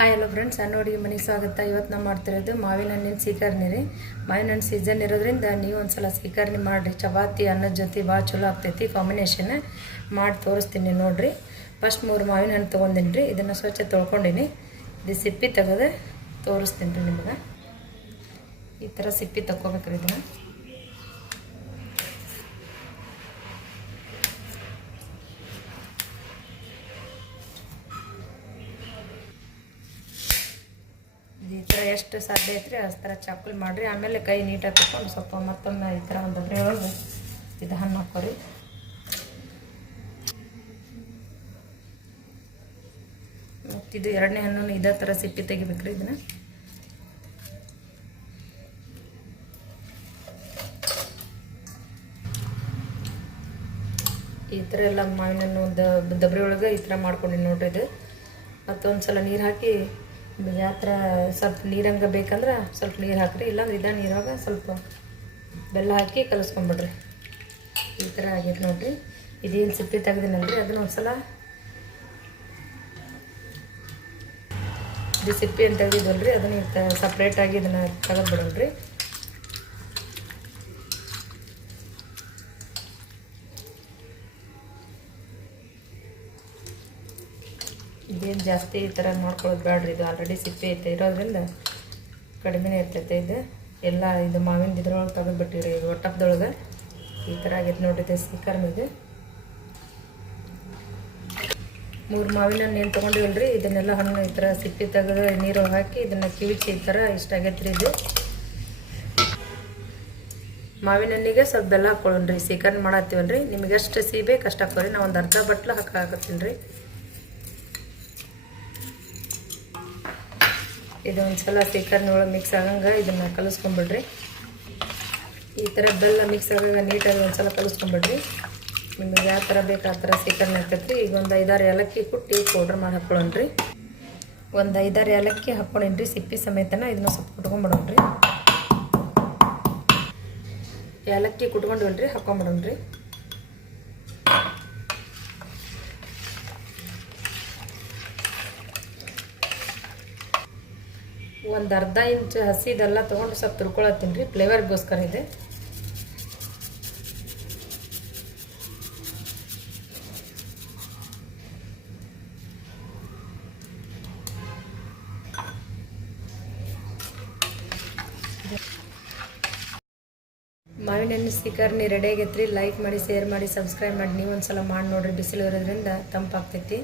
Hi hello friends, ನೋಡಿ ಮನೆಗೆ ಸ್ವಾಗತ. ಇವತ್ತು ನಾವು ಮಾಡ್ತಿರೋದು ಮಾವಿನ ಹಣ್ಣಿನ ಸೀಕರ್ಣಿ ರೀ. ಮಾವಿನ ಹಣ್ಣು ಸೀಸನ್ ಇರೋದ್ರಿಂದ ನೀವು ಒಂದ್ಸಲ ಸೀಕರ್ಣಿ ಮಾಡಿರಿ. ಚಪಾತಿ ಅನ್ನದ ಜೊತೆ ಭಾಳ ಚಲೋ ಆಗ್ತೈತಿ. ಕಾಂಬಿನೇಷನ್ ಮಾಡಿ ತೋರಿಸ್ತೀನಿ ನೋಡಿರಿ. ಫಸ್ಟ್ 3 ಮಾವಿನ ಹಣ್ಣು ತೊಗೊಂಡಿನಿ ರೀ. ಇದನ್ನು ಸ್ವಚ್ಛ ತೊಳ್ಕೊಂಡಿನಿ. ಇದು ಸಿಪ್ಪಿ ತೆಗೆದು ತೋರಿಸ್ತೀನಿ ರೀ ನಿಮ್ಗೆ. ಈ ಥರ ಸಿಪ್ಪಿ ತಗೋಬೇಕ್ರಿ. ಇದನ್ನು ಈ ಥರ ಎಷ್ಟು ಸಾಧ್ಯ ಐತ್ರಿ ಅಷ್ಟು ಥರ ಚಾಕುಲ್ ಮಾಡಿರಿ. ಆಮೇಲೆ ಕೈ ನೀಟಾಗಿ ತಗೊಂಡು ಸ್ವಲ್ಪ ಮತ್ತೊಮ್ಮೆ ಈ ಥರ ಒಂದು ಡಬ್ರಿ ಒಳಗೆ ಇದು ಹಣ್ಣು ಹಾಕೋರಿ. ಮತ್ತಿದು ಎರಡನೇ ಹಣ್ಣು ಇದೇ ಥರ ಸಿಪ್ಪಿ ತೆಗಿಬೇಕ್ರಿ. ಇದನ್ನು ಈ ಥರ ಎಲ್ಲ ಮಾವಿನ ಹಣ್ಣು ಒಂದು ಡಬ್ರಿ ಒಳಗೆ ಈ ಥರ ಮಾಡ್ಕೊಂಡಿನಿ ನೋಡ್ರಿ. ಇದು ಮತ್ತೊಂದು ಸಲ ನೀರು ಹಾಕಿ ಯಾವ ಥರ ಸ್ವಲ್ಪ ನೀರಂಗೆ ಬೇಕಂದ್ರೆ ಸ್ವಲ್ಪ ನೀರು ಹಾಕಿರಿ. ಇಲ್ಲಾಂದ್ರೆ ಇದ ನೀರಾಗ ಸ್ವಲ್ಪ ಬೆಲ್ಲ ಹಾಕಿ ಕಲಿಸ್ಕೊಂಬಿಡ್ರಿ. ಈ ಥರ ಆಗೈತೆ ನೋಡಿರಿ. ಇದೇನು ಸಿಪ್ಪಿ ತೆಗ್ದಿನಲ್ರಿ ಅದನ್ನ ಒಂದು ಸಲ ಇದು ಸಿಪ್ಪಿ ಅಂತ ತೆಗ್ದಿದ್ವಲ್ರಿ ಅದನ್ನ ಸಪ್ರೇಟಾಗಿ ಇದನ್ನು ತೆಗೆದ್ಬಿಡೋಣ್ರಿ. ಇದೇನು ಜಾಸ್ತಿ ಈ ಥರ ಮಾಡ್ಕೊಳ್ಳೋದು ಬೇಡ್ರಿ. ಇದು ಆಲ್ರೆಡಿ ಸಿಪ್ಪೆ ಐತೆ ಇರೋದ್ರಿಂದ ಕಡಿಮೆನೇ ಇರ್ತೈತೆ. ಇದು ಎಲ್ಲ ಇದು ಮಾವಿನ ಇದ್ರೊಳಗೆ ತೆಗೆದುಬಿಟ್ಟಿರಿ. ಇದು ಒಟ್ಟಪ್ಪದೊಳಗೆ ಈ ಥರ ಆಗೈತೆ ನೋಡ್ರಿ ಸೀಕರ್ಣಿ. ಇದು 3 ಮಾವಿನ ಹಣ್ಣು ಏನು ತೊಗೊಂಡಿವಲ್ರಿ ಇದನ್ನೆಲ್ಲ ಹಣ್ಣು ಈ ಥರ ಸಿಪ್ಪೆ ತೆಗೆದು ನೀರೊಳಗೆ ಹಾಕಿ ಇದನ್ನು ಕಿವಿಚಿ ಈ ಥರ ಇಷ್ಟ ಆಗೈತೆ ರೀ. ಇದು ಮಾವಿನ ಹಣ್ಣಿಗೆ ಸ್ವಲ್ಪ ಬೆಲ್ಲ ಹಾಕ್ಕೊಳ್ಳೋಣ್ರಿ. ಸೀಕರ್ಣಿ ಮಾಡತ್ತೀವಲ್ರಿ, ನಿಮಗೆ ಎಷ್ಟು ಸಿಹಿ ಬೇಕು ಅಷ್ಟು ಹಾಕೋರಿ. ನಾವು ಒಂದು ಅರ್ಧ ಬಟ್ಲು ಹಾಕತ್ತೀನಿ ರೀ. ಇದು ಒಂದು ಸಲ ಸೀಕರ್ಣಿ ಒಳಗೆ ಮಿಕ್ಸ್ ಆಗಂಗೆ ಇದನ್ನು ಕಲಿಸ್ಕೊಂಬಿಡ್ರಿ. ಈ ಥರ ಬೆಲ್ಲ ಮಿಕ್ಸ್ ಆಗಾಗ ನೀಟಾಗಿ ಒಂದು ಸಲ ಕಲಿಸ್ಕೊಂಬಿಡ್ರಿ. ನಿಮಗೆ ಯಾವ ಥರ ಬೇಕು ಆ ಥರ ಸೀಕರ್ಣಿ ಆಗ್ತೈತಿ. ಈಗ ಒಂದು 5-6 ಏಲಕ್ಕಿ ಕುಟ್ಟಿ ಪೌಡ್ರ್ ಮಾಡಿ ಹಾಕ್ಕೊಳ್ಳೋಣ್ರಿ. ಒಂದು 5-6 ಏಲಕ್ಕಿ ಹಾಕ್ಕೊಂಡಿನ್ರಿ ಸಿಪ್ಪಿ ಸಮೇತನ. ಇದನ್ನ ಸ್ವಲ್ಪ ಕುಟ್ಕೊಂಬಿಡೋಣ್ರಿ. ಏಲಕ್ಕಿ ಕುಟ್ಕೊಂಡಿವಲ್ರಿ ಹಾಕ್ಕೊಂಬಿಡೋಣ್ರಿ. ಒಂದು ಅರ್ಧ ಇಂಚ್ ಹಸಿದೆಲ್ಲ ತೊಗೊಂಡು ಸ್ವಲ್ಪ ತುರ್ಕೊಳತ್ತೀನಿ ರೀ, ಫ್ಲೇವರ್ಗೋಸ್ಕರ ಇದೆ. ಮಾವಿನ ಹಣ್ಣು ಸೀಕರ್ಣಿ ರೆಡಿ ಆಗೈತ್ರಿ. ಲೈಕ್ ಮಾಡಿ, ಶೇರ್ ಮಾಡಿ, ಸಬ್ಸ್ಕ್ರೈಬ್ ಮಾಡಿ. ನೀವು ಒಂದು ಸಲ ಮಾಡಿ ನೋಡಿರಿ. ಬಿಸಿಲು ಇರೋದ್ರಿಂದ ತಂಪಾಗ್ತೈತಿ.